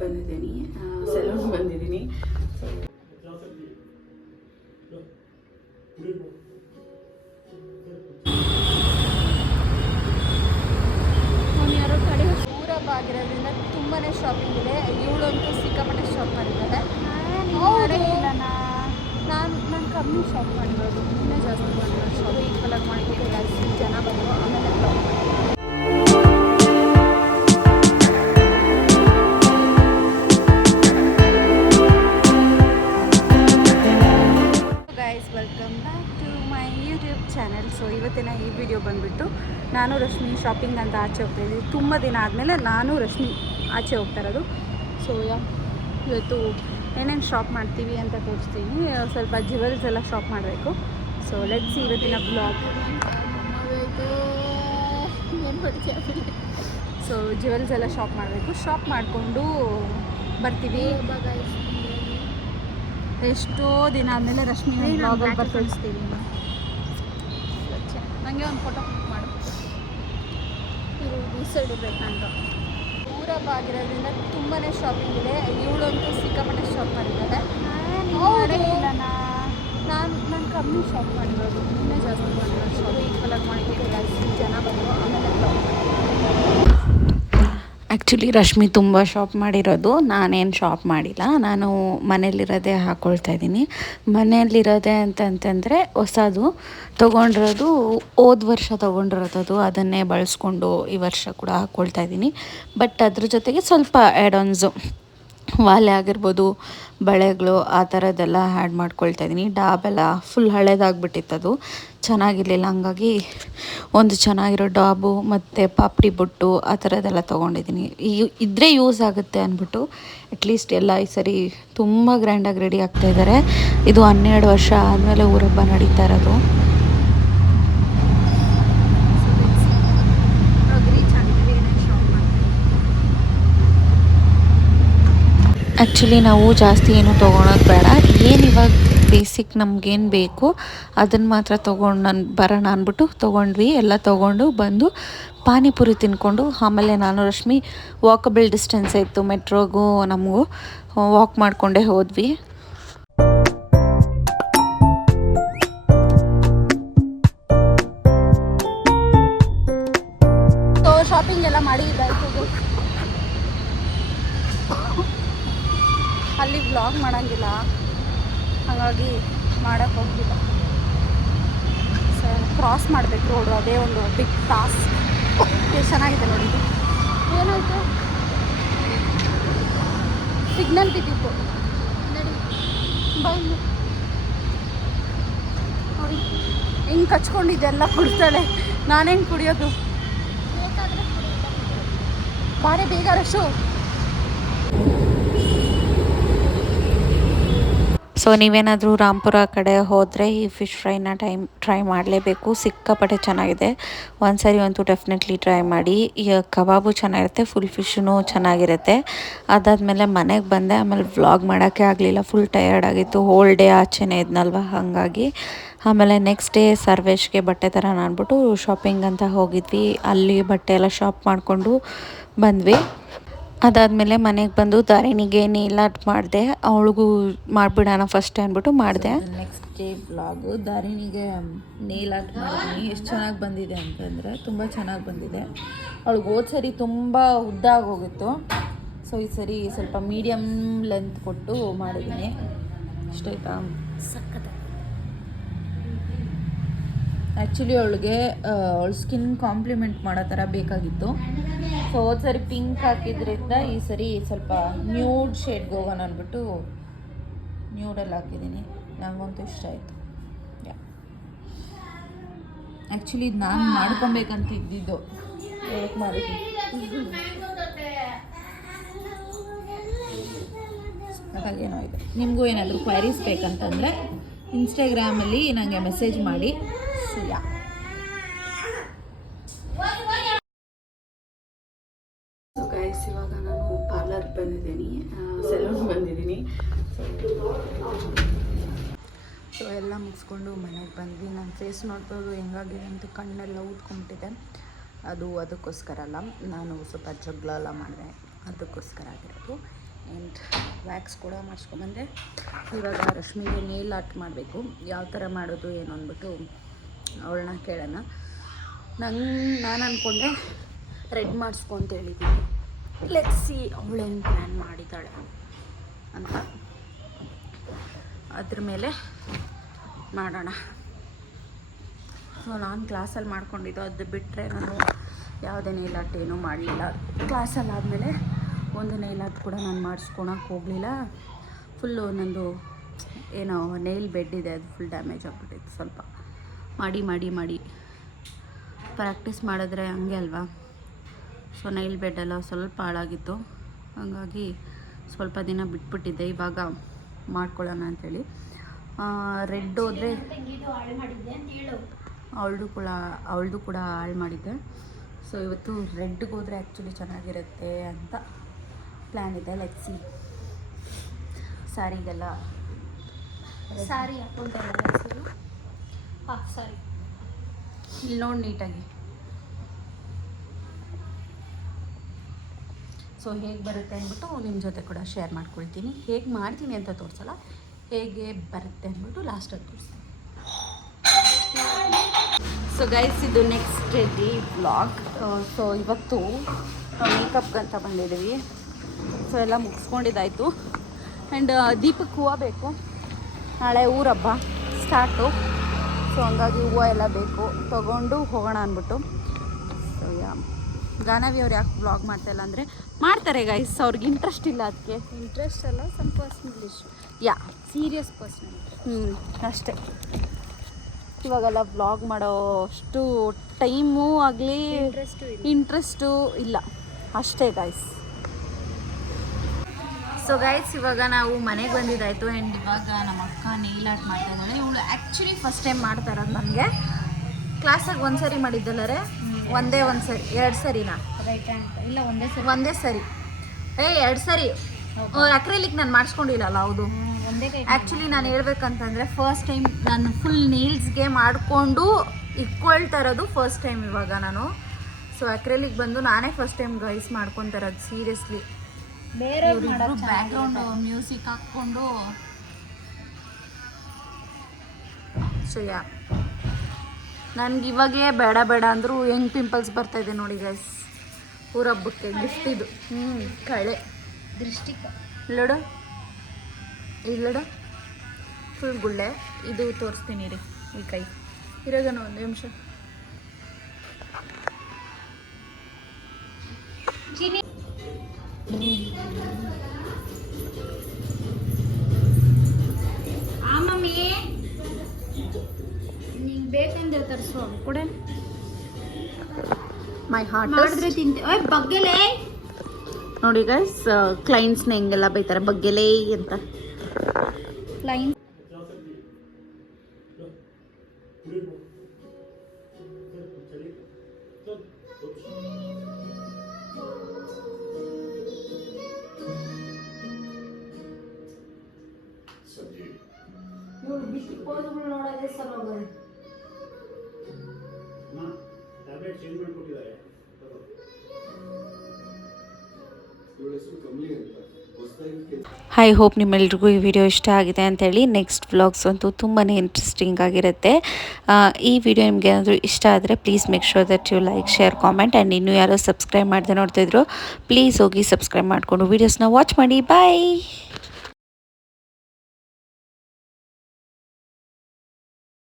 ಬಂದಿದ್ದೀನಿ. ಸೆಲೂನ್ ಬಂದಿದ್ದೀನಿ. ಯಾರೋ ಕಡೆ ಊರ ಆಗಿರೋದ್ರಿಂದ ತುಂಬಾ ಶಾಪಿಂಗ್ ಇದೆ. ಇವಳಂತೂ ಸಿಕ್ಕಾಪಟ್ಟೆ ಶಾಪ್ ಮಾಡಿದ್ದಾರೆ ನಾನು ನಾನು ಕಮ್ಮಿ ಶಾಪ್ ಮಾಡಿರೋದು ಇನ್ನೂ ಜಾಸ್ತಿ ಇವತ್ತಿನ ಈ ವಿಡಿಯೋ ಬಂದುಬಿಟ್ಟು ನಾನು ರಶ್ಮಿ ಶಾಪಿಂಗ್ ಅಂತ ಆಚೆ ಹೋಗ್ತಾ ಇದ್ದೀವಿ ತುಂಬ ದಿನ ಆದಮೇಲೆ ನಾನು ರಶ್ಮಿ ಆಚೆ ಹೋಗ್ತಾ ಇರೋದು. ಸೊ ಇವತ್ತು ಏನೇನು ಶಾಪ್ ಮಾಡ್ತೀವಿ ಅಂತ ತೋರಿಸ್ತೀನಿ. ಸ್ವಲ್ಪ ಜ್ಯುವೆಲ್ಸ್ ಎಲ್ಲ ಶಾಪ್ ಮಾಡಬೇಕು. ಸೊ ಲೆಟ್ಸ್ ಇವತ್ತಿನ ಬ್ಲಾಗ್ ಸೊ ಜ್ಯುವೆಲ್ಸ್ ಎಲ್ಲ ಶಾಪ್ ಮಾಡಬೇಕು. ಶಾಪ್ ಮಾಡಿಕೊಂಡು ಬರ್ತೀವಿ. ಎಷ್ಟೋ ದಿನ ಆದಮೇಲೆ ರಶ್ಮಿ ಬ್ಲಾಗಲ್ಲಿ ಬರ್ತಿಸ್ತೀವಿ ನನಗೆ ಒಂದು ಫೋಟೋ ಕ್ಲಿಕ್ ಮಾಡು. ಇದು ಈ ಸೈಡ್ ಇರಬೇಕು ಅಂತ ಊರ ಆಗಿರೋದ್ರಿಂದ ತುಂಬಾ ಶಾಪಿಂಗ್ ಇದೆ. ಇವಳಂತೂ ಸಿಕ್ಕಾಪಟ್ಟೆ ಶಾಪ್ ಮಾಡಿದ್ದಾರೆ ನಾನು ನಾನು ಕಮ್ಮಿ ಶಾಪ್ ಮಾಡಿರೋದು ಇನ್ನೂ ಜಾಸ್ತಿ ಮಾಡಿರೋದು ಶಾಪ್ ಕಲರ್ ಮಾಡಿದ್ದೀನಿ ಜಾಸ್ತಿ ಜನ ಬಂದರು ಆಮೇಲೆ ಬ್ಲಾಗ್ ಆ್ಯಕ್ಚುಲಿ ರಶ್ಮಿ ತುಂಬ ಶಾಪ್ ಮಾಡಿರೋದು. ನಾನೇನು ಶಾಪ್ ಮಾಡಿಲ್ಲ. ನಾನು ಮನೇಲಿರೋದೇ ಹಾಕ್ಕೊಳ್ತಾ ಇದ್ದೀನಿ. ಮನೆಯಲ್ಲಿರೋದೇ ಅಂತಂತಂದರೆ ಹೊಸದು. ತೊಗೊಂಡಿರೋದು, ಹೋದ ವರ್ಷ ತೊಗೊಂಡಿರೋದು ಅದು ಅದನ್ನೇ ಬಳಸ್ಕೊಂಡು ಈ ವರ್ಷ ಕೂಡ ಹಾಕ್ಕೊಳ್ತಾ ಇದ್ದೀನಿ. ಬಟ್ ಅದ್ರ ಜೊತೆಗೆ ಸ್ವಲ್ಪ ಆ್ಯಡಾನ್ಸು ವಾಲೆ ಆಗಿರ್ಬೋದು, ಬಳೆಗಳು ಆ ಥರದ್ದೆಲ್ಲ ಆ್ಯಡ್ ಮಾಡ್ಕೊಳ್ತಾ ಇದ್ದೀನಿ. ಡಾಬೆಲ್ಲ ಫುಲ್ ಹಳೇದಾಗ್ಬಿಟ್ಟಿತ್ತು ಅದು. ಚೆನ್ನಾಗಿರಲಿಲ್ಲ, ಹಂಗಾಗಿ ಒಂದು ಚೆನ್ನಾಗಿರೋ ಡಾಬು ಮತ್ತು ಪಾಪಡಿ ಬೊಟ್ಟು ಆ ಥರದ್ದೆಲ್ಲ ತೊಗೊಂಡಿದ್ದೀನಿ. ಇದ್ದರೆ ಯೂಸ್ ಆಗುತ್ತೆ ಅಂದ್ಬಿಟ್ಟು ಅಟ್ಲೀಸ್ಟ್ ಎಲ್ಲ ಈ ಸರಿ ತುಂಬ ಗ್ರ್ಯಾಂಡಾಗಿ ರೆಡಿ ಆಗ್ತಾ ಇದ್ದಾರೆ. ಇದು ಹನ್ನೆರಡು ವರ್ಷ ಆದಮೇಲೆ ಊರಬ್ಬ ನಡೀತಾ ಇರೋದು ರೀಚ್ ಆಗಿದ್ದೀವಿ ಏನೇನು ಶಾಪ್ ಮಾಡ್ತೀವಿ ಆ್ಯಕ್ಚುಲಿ ನಾವು ಜಾಸ್ತಿ ಏನು ತೊಗೊಳೋದು ಬೇಡ. ಏನು ಇವಾಗ ಬೇಸಿಕ್ ನಮಗೇನು ಬೇಕು ಅದನ್ನು ಮಾತ್ರ ತೊಗೊಂಡು ನಾನು ಬರೋಣ ಅಂದ್ಬಿಟ್ಟು ತೊಗೊಂಡ್ವಿ. ಎಲ್ಲ ತೊಗೊಂಡು ಬಂದು ಪಾನಿಪುರಿ ತಿನ್ಕೊಂಡು, ಆಮೇಲೆ ನಾನು ರಶ್ಮಿ ವಾಕಬಲ್ ಡಿಸ್ಟೆನ್ಸ್ ಇತ್ತು ಮೆಟ್ರೋಗೂ ನಮಗೂ ವಾಕ್ ಮಾಡಿಕೊಂಡೇ ಹೋದ್ವಿ. ವ್ಲಾಗ್ ಮಾಡೋಂಗಿಲ್ಲ. ಹಾಗಾಗಿ ಮಾಡೋಕ್ಕೆ ಹೋಗ್ತಿಲ್ಲ ಸೊ ಕ್ರಾಸ್ ಮಾಡಬೇಕು ರೋಡು ಅದೇ ಒಂದು ಬಿಗ್ ಟಾಸ್ಕ್ ಎಷ್ಟು ಚೆನ್ನಾಗಿದೆ ನೋಡಿ. ಏನಾಯಿತು? ಸಿಗ್ನಲ್ ಬಿದ್ದಿತ್ತು. ನಡಿ. ಬಂದು. ನೋಡಿ. ಹಿಂಗೆ ಕಚ್ಕೊಂಡಿದ್ದೆಲ್ಲ ಕುಡ್ತಾಳೆ ನಾನೇನು ಕುಡಿಯೋದು? ಬಾರೆ ಬೇಗ ರಶು ಸೊ ನೀವೇನಾದರೂ ರಾಂಪುರ ಕಡೆ ಹೋದರೆ ಈ ಫಿಶ್ ಫ್ರೈನ ಟೈಮ್ ಟ್ರೈ ಮಾಡಲೇಬೇಕು. ಸಿಕ್ಕಾಪಟ್ಟೆ ಚೆನ್ನಾಗಿದೆ. ಒಂದ್ಸರಿ ಅಂತೂ ಡೆಫಿನೆಟ್ಲಿ ಟ್ರೈ ಮಾಡಿ. ಈ ಕಬಾಬು ಚೆನ್ನಾಗಿರುತ್ತೆ ಫುಲ್ ಫಿಶ್ನು ಚೆನ್ನಾಗಿರುತ್ತೆ. ಅದಾದಮೇಲೆ ಮನೆಗೆ ಬಂದೆ, ಆಮೇಲೆ ವ್ಲಾಗ್ ಮಾಡೋಕ್ಕೆ ಆಗಲಿಲ್ಲ. ಫುಲ್ ಟಯರ್ಡ್ ಆಗಿತ್ತು. ಹೋಲ್ ಡೇ ಆಚೆನೇ ಇದ್ನಲ್ವ? ಹಾಗಾಗಿ. ಆಮೇಲೆ ನೆಕ್ಸ್ಟ್ ಡೇ ಸರ್ವೇಶ್ಗೆ ಬಟ್ಟೆ ಥರ ಅಂದ್ಬಿಟ್ಟು ಶಾಪಿಂಗ್ ಅಂತ ಹೋಗಿದ್ವಿ. ಅಲ್ಲಿ ಬಟ್ಟೆ ಎಲ್ಲ ಶಾಪ್ ಮಾಡಿಕೊಂಡು ಬಂದ್ವಿ. ಅದಾದಮೇಲೆ ಮನೆಗೆ ಬಂದು ದಾರಿಣಿಗೆ ನೇಲ್ ಆರ್ಟ್ ಮಾಡಿದೆ. ಅವಳಿಗೂ ಮಾಡಿಬಿಡೋಣ ಫಸ್ಟ್ ಅಂದ್ಬಿಟ್ಟು ಮಾಡಿದೆ. ನೆಕ್ಸ್ಟ್ ಡೇ ಬ್ಲಾಗು ದಾರಿಣಿಗೆ ನೇಲ್ ಆರ್ಟ್ ಮಾಡಿದ್ದೀನಿ ಎಷ್ಟು ಚೆನ್ನಾಗಿ ಬಂದಿದೆ ಅಂತಂದರೆ ತುಂಬ ಚೆನ್ನಾಗಿ ಬಂದಿದೆ. ಅವಳಿಗೆ ಹೋದ ಸರಿ ತುಂಬ ಉದ್ದ ಆಗೋಗಿತ್ತು. ಸೊ ಈ ಸರಿ ಸ್ವಲ್ಪ ಮೀಡಿಯಮ್ ಲೆಂತ್ ಕೊಟ್ಟು ಮಾಡಿದ್ದೀನಿ ಇಷ್ಟಾಯ್ತಾ ಆ್ಯಕ್ಚುಲಿ ಅವಳಿಗೆ ಅವಳ ಸ್ಕಿನ್ ಕಾಂಪ್ಲಿಮೆಂಟ್ ಮಾಡೋ ಥರ ಬೇಕಾಗಿತ್ತು. ಸೊ ಹೋದ ಸರಿ ಪಿಂಕ್ ಹಾಕಿದ್ರಿಂದ ಈ ಸರಿ ಸ್ವಲ್ಪ ನ್ಯೂಡ್ ಶೇಡ್ಗೆ ಹೋಗೋಣ ಅಂದ್ಬಿಟ್ಟು ನ್ಯೂಡಲ್ಲಿ ಹಾಕಿದ್ದೀನಿ. ನನಗಂತೂ ಇಷ್ಟ ಆಯಿತು. ಆ್ಯಕ್ಚುಲಿ ಇದು ನಾನು ಮಾಡ್ಕೊಬೇಕಂತ ಇದ್ದಿದ್ದು. ಹೇಳಕ್ಕೆ ಮಾಡಿದ್ದೀನಿ ಏನೋ ಇದೆ. ನಿಮಗೂ ಏನಾದರೂ ಕ್ವೈರೀಸ್ ಬೇಕಂತಂದರೆ ಇನ್ಸ್ಟಾಗ್ರಾಮಲ್ಲಿ ನನಗೆ ಮೆಸೇಜ್ ಮಾಡಿ. ಸುಯಾ ಗೈಸ್ ಇವಾಗ ನಾನು ಪಾರ್ಲರ್ ಬಂದಿದ್ದೀನಿ. ಸೆಲೂನ್ ಬಂದಿದ್ದೀನಿ. ಸೊ ಎಲ್ಲ ಮುಗಿಸ್ಕೊಂಡು ಮನೆಗೆ ಬಂದ್ವಿ. ನನ್ನ ಫೇಸ್ ನೋಡ್ಬೋದು ಹೆಂಗಾಗಿದೆ ಅಂತ ಕಣ್ಣೆಲ್ಲ ಊದ್ಕೊಂಬಿಟ್ಟಿದೆ. ಅದು ಅದಕ್ಕೋಸ್ಕರ ಅಲ್ಲ ನಾನು ಸ್ವಲ್ಪ ಜಗಳ ಎಲ್ಲ ಮಾಡಿದೆ. ಅದಕ್ಕೋಸ್ಕರ ಆಗಿರೋದು. ಆ್ಯಂಡ್ ವ್ಯಾಕ್ಸ್ ಕೂಡ ಮಾಡಿಸ್ಕೊಂಬಂದೆ ಇವಾಗ ರಶ್ಮಿಗೆ ನೇಲ್ ಆರ್ಟ್ ಮಾಡಬೇಕು. ಯಾವ ಥರ ಮಾಡೋದು ಏನು ಅಂದ್ಬಿಟ್ಟು ಅವಳನ್ನ ಕೇಳೋಣ. ನಂಗೆ ನಾನು ಅಂದ್ಕೊಂಡೆ ರೆಡ್ ಮಾಡಿಸ್ಕೊ ಅಂತ ಹೇಳಿದ್ದೀನಿ ಲೆಟ್ಸಿ ಅವಳೇನು ಪ್ಲ್ಯಾನ್ ಮಾಡಿದ್ದಾಳೆ ಅಂತ. ಅದ್ರ ಮೇಲೆ ಮಾಡೋಣ. ಸೊ ನಾನು ಕ್ಲಾಸಲ್ಲಿ ಮಾಡ್ಕೊಂಡಿದ್ದು ಅದು ಬಿಟ್ಟರೆ ನಾನು ಯಾವುದೇ ನೈಲಾಟ್ ಏನೂ ಮಾಡಲಿಲ್ಲ. ಕ್ಲಾಸಲ್ಲಿ ಆದಮೇಲೆ ಒಂದು ನೈಲಾಟ್ ಕೂಡ ನಾನು ಮಾಡಿಸ್ಕೊಳಕ್ಕೆ ಹೋಗಲಿಲ್ಲ. ಫುಲ್ಲು ನಂದು ಏನೋ ನೈಲ್ ಬೆಡ್ ಇದೆ, ಅದು ಫುಲ್ ಡ್ಯಾಮೇಜ್ ಆಗಿಬಿಟ್ಟಿತ್ತು ಸ್ವಲ್ಪ. ಮಾಡಿ ಮಾಡಿ ಮಾಡಿ. ಪ್ರಾಕ್ಟೀಸ್ ಮಾಡಿದ್ರೆ ಹಂಗೆ ಅಲ್ವಾ? ಸೊ ನೈಲ್ ಬೆಡ್ಡೆಲ್ಲ ಸ್ವಲ್ಪ ಹಾಳಾಗಿತ್ತು. ಹಾಗಾಗಿ ಸ್ವಲ್ಪ ದಿನ ಬಿಟ್ಬಿಟ್ಟಿದ್ದೆ. ಇವಾಗ ಮಾಡ್ಕೊಳ್ಳೋಣ ಅಂಥೇಳಿ ರೆಡ್ ಹೋದರೆ ಅವಳದು ಕೂಡ ಅವಳದು ಕೂಡ ಹಾಳು ಮಾಡಿದ್ದೆ. ಸೊ ಇವತ್ತು ರೆಡ್ಗೆ ಹೋದರೆ ಆ್ಯಕ್ಚುಲಿ ಚೆನ್ನಾಗಿರುತ್ತೆ ಅಂತ ಪ್ಲ್ಯಾನ್ ಇದೆ. ಲೆಟ್ಸಿ ಸ್ಯಾರಿಗೆಲ್ಲ ಸಾರಿ ಹಾಕೊಂಡಲ್ಲ ಹೆಸರು ಹಾಂ, ಸರಿ. ಇಲ್ಲಿ ನೋಡಿ ನೀಟಾಗಿ. ಸೊ ಹೇಗೆ ಬರುತ್ತೆ ಅಂದ್ಬಿಟ್ಟು ನಿಮ್ಮ ಜೊತೆ ಕೂಡ ಶೇರ್ ಮಾಡ್ಕೊಳ್ತೀನಿ. ಹೇಗೆ ಮಾಡ್ತೀನಿ ಅಂತ ತೋರಿಸಲ್ಲ, ಹೇಗೆ ಬರುತ್ತೆ ಅಂದ್ಬಿಟ್ಟು ಲಾಸ್ಟಲ್ಲಿ ತೋರಿಸ್ತೀನಿ. ಸೊ ಗೈಸ್ ಇದು ನೆಕ್ಸ್ಟ್ ಡೇ ಬ್ಲಾಗ್ ಸೊ ಇವತ್ತು ಮೇಕಪ್ಗಂತ ಬಂದಿದ್ದೀವಿ. ಸೊ ಎಲ್ಲ ಮುಗಿಸ್ಕೊಂಡಿದ್ದಾಯಿತು. ಆ್ಯಂಡ್ ದೀಪಕ್ಕೆ ಹೂವು ಬೇಕು. ನಾಳೆ ಊರಬ್ಬ ಸ್ಟಾರ್ಟು ಸೊ ಹಂಗಾಗಿ ಹೂವು ಎಲ್ಲ ಬೇಕು. ತೊಗೊಂಡು ಹೋಗೋಣ ಅಂದ್ಬಿಟ್ಟು. ಸೊ ಯಾ ಗಾನವಿ ಅವ್ರು ಯಾಕೆ ಬ್ಲಾಗ್ ಮಾಡ್ತಾಯಿಲ್ಲ ಅಂದರೆ ಮಾಡ್ತಾರೆ ಗೈಸ್ ಅವ್ರಿಗೆ ಇಂಟ್ರೆಸ್ಟ್ ಇಲ್ಲ ಅದಕ್ಕೆ ಇಂಟ್ರೆಸ್ಟ್ ಅಲ್ಲ some personal issue ya serious personal ಹ್ಞೂ ಅಷ್ಟೇ. ಇವಾಗೆಲ್ಲ ಬ್ಲಾಗ್ ಮಾಡೋ ಅಷ್ಟು ಟೈಮು ಆಗಲಿ ಇಂಟ್ರೆಸ್ಟು ಇಲ್ಲ. ಇಂಟ್ರೆಸ್ಟು ಇಲ್ಲ. ಅಷ್ಟೇ ಗೈಸ್ ಸೊ ಗೈಸ್ ಇವಾಗ ನಾವು ಮನೆಗೆ ಬಂದಿದ್ದಾಯಿತು ಆ್ಯಂಡ್ ಇವಾಗ ನಮ್ಮ ಅಕ್ಕ ನೇಲ್ ಆರ್ಟ್ ಮಾಡ್ತಾ ಇದ್ದಾಳೆ. ಇವಳು ಆ್ಯಕ್ಚುಲಿ ಫಸ್ಟ್ ಟೈಮ್ ಮಾಡ್ತಾ ಇರೋದು ನನಗೆ ಕ್ಲಾಸಾಗಿ ಒಂದು ಸರಿ ಮಾಡಿದ್ದಲ್ಲರೆ? ಒಂದೇ ಒಂದು ಸರಿ ಎರಡು ಸರಿನಾ? ರೈಟ್ ಹ್ಯಾಂಡ್ ಇಲ್ಲ ಒಂದೇ ಸರಿ. ಒಂದೇ ಸರಿ. ಏ ಎರಡು ಸರಿ. ಅಕ್ರೆಲಿಕ್ ನಾನು ಮಾಡಿಸ್ಕೊಂಡಿಲ್ಲಲ್ಲ ಹೌದು. ಆ್ಯಕ್ಚುಲಿ ನಾನು ಹೇಳ್ಬೇಕಂತಂದರೆ ಫಸ್ಟ್ ಟೈಮ್ ನಾನು ಫುಲ್ ನೀಲ್ಸ್ಗೆ ಮಾಡಿಕೊಂಡು ಇಟ್ಕೊಳ್ತಾ ಇರೋದು ಫಸ್ಟ್ ಟೈಮ್ ಇವಾಗ ನಾನು. ಸೊ ಅಕ್ರೆಲಿಕ್ ಬಂದು ನಾನೇ ಫಸ್ಟ್ ಟೈಮ್ ಗೈಸ್ ಮಾಡ್ಕೊತಾ ಇರೋದು ಸೀರಿಯಸ್ಲಿ ಬೇರೆ ಬ್ಯಾಕ್ಗ್ರೌಂಡ್ ಮ್ಯೂಸಿಕ್ ಹಾಕ್ಕೊಂಡು. ಸೊ ಯಾ ನನಗೆ ಇವಾಗೇ ಬೇಡ ಬೇಡ ಅಂದರೂ ಹೆಂಗ್ ಪಿಂಪಲ್ಸ್ ಬರ್ತಾ ಇದೆ ನೋಡಿ ಗೈಸ್ ಊರಬ್ಬಕ್ಕೆ ಗಿಫ್ಟ್ ಇದು. ಹ್ಞೂ ಕಳೆ. ದೃಷ್ಟಿಕ. ಇಲ್ಲಡ. ಇಲ್ಲಡ. ಫುಲ್ ಗುಳ್ಳೆ. ಇದು ತೋರಿಸ್ತೀನಿ ರೀ ಈ ಕೈ. ಇರೋದನ ಒಂದು ನಿಮಿಷ. ಚಿನಿ ಬೇಕಂದ್ರೆ ತರಿಸು. ಕೊಡೆ. ಮೈ ಹಾರ್ಟ್ ಮಾಡಿದ್ರೆ ತಿಂತೆ ಓಯ್ ಬಗ್ಗೆಲೇ. ನೋಡಿ ಗೈಸ್ ಕ್ಲೈಂಟ್ಸ್ನ ಹೆಂಗೆಲ್ಲ ಬೈತಾರೆ ಬಗ್ಗೆಲೇ ಅಂತ. ಲೈನ್ ನೋಡೋದೇ ಸರ್ ಹೋಗೋದು ಟ್ಯಾಬ್ಲೆಟ್ ಚೇಂಜ್ ಮಾಡಿಕೊಟ್ಟಿದ್ದಾರೆ. ಇವಳ ಹೆಸರು ಕಮಲಿ ಅಂತ. ಹೊಸದಾಗಿ ಐ ಹೋಪ್ ನಿಮ್ಮೆಲ್ರಿಗೂ ಈ ವಿಡಿಯೋ ಇಷ್ಟ ಆಗಿದೆ ಅಂತೇಳಿ ನೆಕ್ಸ್ಟ್ ವ್ಲಾಗ್ಸ್ ಅಂತೂ ತುಂಬಾ ಇಂಟ್ರೆಸ್ಟಿಂಗ್ ಆಗಿರುತ್ತೆ. ಈ ವಿಡಿಯೋ ನಿಮ್ಗೆ ಏನಾದರೂ ಇಷ್ಟ ಆದರೆ please make sure that you like share comment and ಇನ್ನೂ ಯಾರೋ ಸಬ್ಸ್ಕ್ರೈಬ್ ಮಾಡದೆ ನೋಡ್ತಿದ್ರು ಪ್ಲೀಸ್ ಹೋಗಿ ಸಬ್ಸ್ಕ್ರೈಬ್ ಮಾಡಿಕೊಂಡು ವೀಡಿಯೋಸ್ನ ವಾಚ್ ಮಾಡಿ. ಬಾಯ್